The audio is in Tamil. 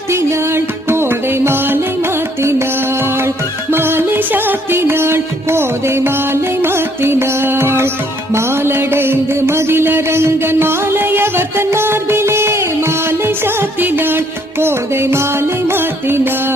சாத்தினாள் கோதை மாலை மாத்தினாள் மாலை சாத்தினாள் கோதை மாலை மாத்தினாள் மாலடைந்து மதிலரங்கன் மாலையவர் தன் மார்பிலே மாலை சாத்தினாள் கோதை மாலை மாத்தினாள்